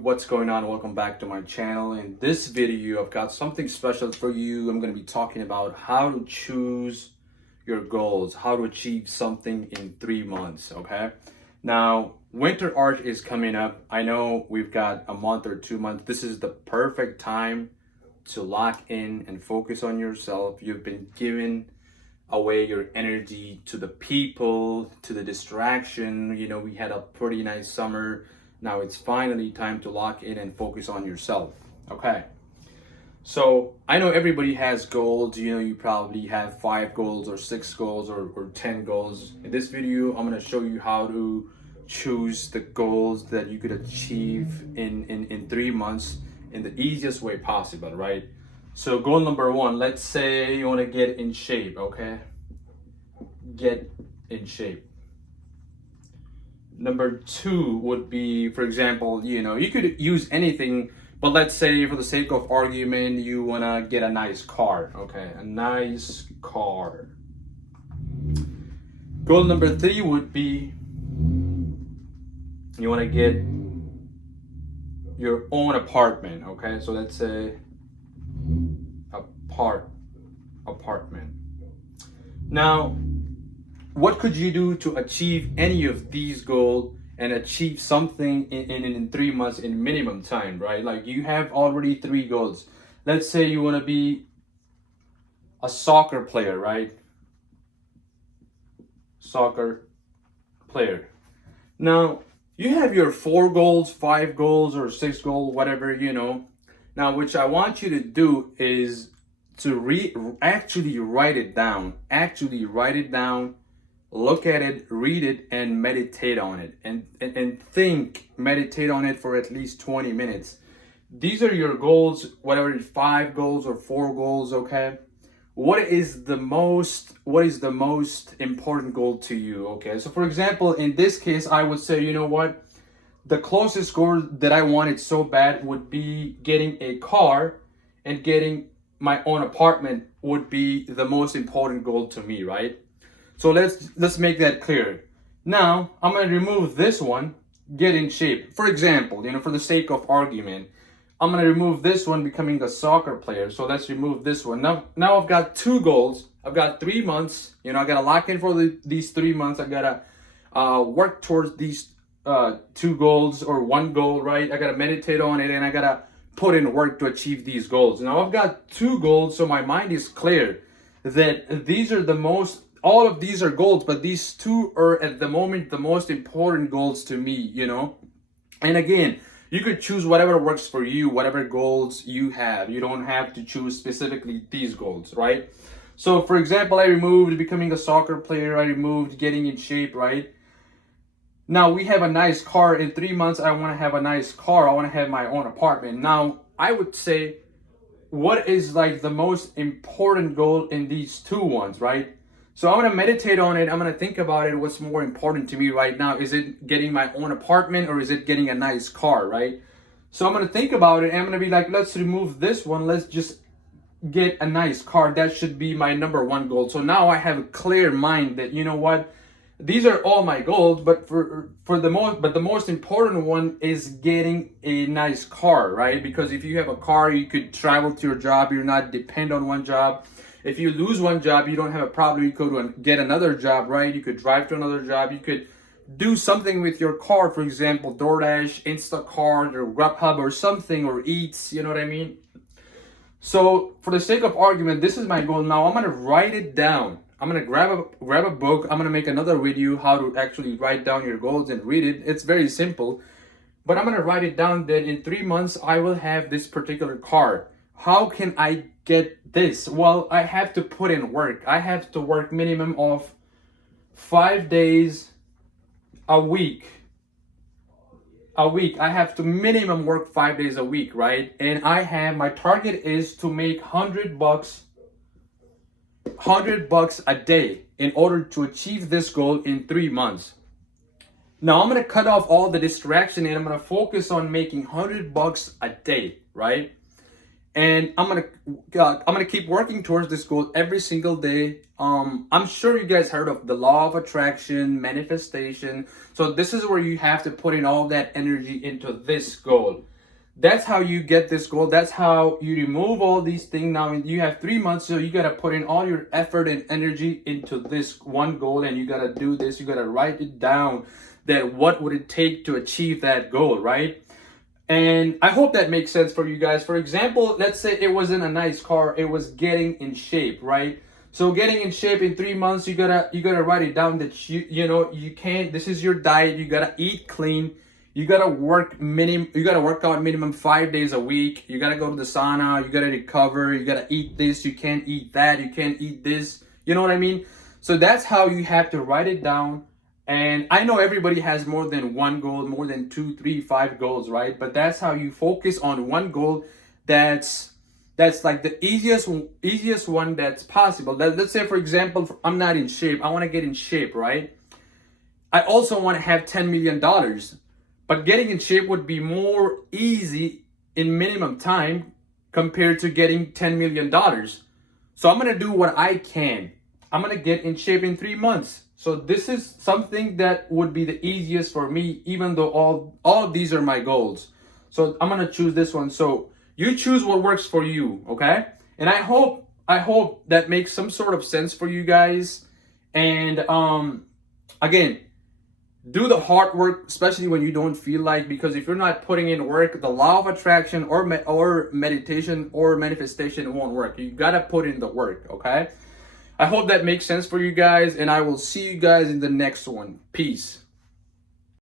What's going on? Welcome back to my channel. In this video, I've got something special for you. I'm going to be talking about how to choose your goals, how to achieve something in 3 months. Okay. Now, winter art is coming up. I know we've got a month or 2 months. This is the perfect time to lock in and focus on yourself. You've been given away your energy to the people, to the distraction. We had a pretty nice summer. Now it's finally time to lock in and focus on yourself. Okay. So I know everybody has goals. You probably have 5 goals or 6 goals or 10 goals. In this video, I'm going to show you how to choose the goals that you could achieve in 3 months in the easiest way possible, right? So goal number 1, let's say you want to get in shape, okay? Get in shape. Number 2 would be, for example, you could use anything, but let's say for the sake of argument, you want to get a nice car, okay? A nice car. Goal number 3 would be, you want to get your own apartment, okay? So let's say apartment. Now, what could you do to achieve any of these goals and achieve something in 3 months in minimum time, right? Like you have already 3 goals. Let's say you want to be a soccer player, right? Soccer player. Now, you have your 4 goals, 5 goals, or 6 goals, whatever, Now, what I want you to do is to actually write it down. Actually write it down. Look at it, read it, and meditate on it. And meditate on it for at least 20 minutes. These are your goals, whatever, 5 goals or 4 goals, okay? What is the most important goal to you, okay? So for example, in this case, I would say, you know what? The closest goal that I wanted so bad would be getting a car, and getting my own apartment would be the most important goal to me, right? So let's make that clear. Now, I'm going to remove this one, get in shape. For example, for the sake of argument, I'm going to remove this one, becoming a soccer player. So let's remove this one. Now I've got 2 goals. I've got 3 months. I got to lock in for these 3 months. I got to work towards these 2 goals or 1 goal, right? I got to meditate on it, and I got to put in work to achieve these goals. Now I've got 2 goals, so my mind is clear that these are all of these are goals, but these 2 are at the moment the most important goals to me, And again, you could choose whatever works for you, whatever goals you have. You don't have to choose specifically these goals, right? So for example, I removed becoming a soccer player. I removed getting in shape, right? Now we have a nice car. In 3 months, I want to have a nice car. I want to have my own apartment. Now, I would say, what is like the most important goal in these 2 ones, right? So I'm going to meditate on it. I'm going to think about it. What's more important to me right now? Is it getting my own apartment, or is it getting a nice car, right? So I'm going to think about it. And I'm going to be like, let's remove this one. Let's just get a nice car. That should be my number 1 goal. So now I have a clear mind that, you know what? These are all my goals, but the most important one is getting a nice car, right? Because if you have a car, you could travel to your job. You're not dependent on one job. If you lose one job, you don't have a problem. You could get another job, right? You could drive to another job. You could do something with your car, for example, DoorDash, Instacart, or Grubhub, or something, or Eats, you know what I mean? So for the sake of argument, this is my goal. Now I'm going to write it down. I'm going to grab a book. I'm going to make another video how to actually write down your goals and read it. It's very simple. But I'm going to write it down that in 3 months, I will have this particular car. How can I get this? Well, I have to put in work. I have to work minimum of 5 days a week. I have to minimum work 5 days a week, right? And my target is to make $100 a day in order to achieve this goal in 3 months. Now I'm going to cut off all the distraction, and I'm going to focus on making $100 a day, right? and I'm gonna keep working towards this goal every single day. I'm sure you guys heard of the law of attraction, manifestation. So this is where you have to put in all that energy into this goal. That's how you get this goal. That's how you remove all these things. Now you have 3 months, so you gotta put in all your effort and energy into this one goal, and you gotta do this. You gotta write it down. That what would it take to achieve that goal, right? And I hope that makes sense for you guys. For example, let's say it wasn't a nice car, it was getting in shape, right? So getting in shape in 3 months, you gotta write it down that you can't. This is your diet. You gotta eat clean. You gotta You gotta work out minimum 5 days a week. You gotta go to the sauna. You gotta recover. You gotta eat this. You can't eat that. You can't eat this. You know what I mean? So that's how you have to write it down. And I know everybody has more than one goal, more than 2, 3, 5 goals, right? But that's how you focus on one goal. That's like the easiest one that's possible. Let's say, for example, I'm not in shape. I want to get in shape, right? I also want to have $10 million, but getting in shape would be more easy in minimum time compared to getting $10 million. So I'm gonna do what I can. I'm gonna get in shape in 3 months. So this is something that would be the easiest for me, even though all of these are my goals. So I'm gonna choose this one. So you choose what works for you, okay? And I hope that makes some sort of sense for you guys. And again, do the hard work, especially when you don't feel like, because if you're not putting in work, the law of attraction or meditation or manifestation won't work. You gotta put in the work, okay? I hope that makes sense for you guys, and I will see you guys in the next one. Peace.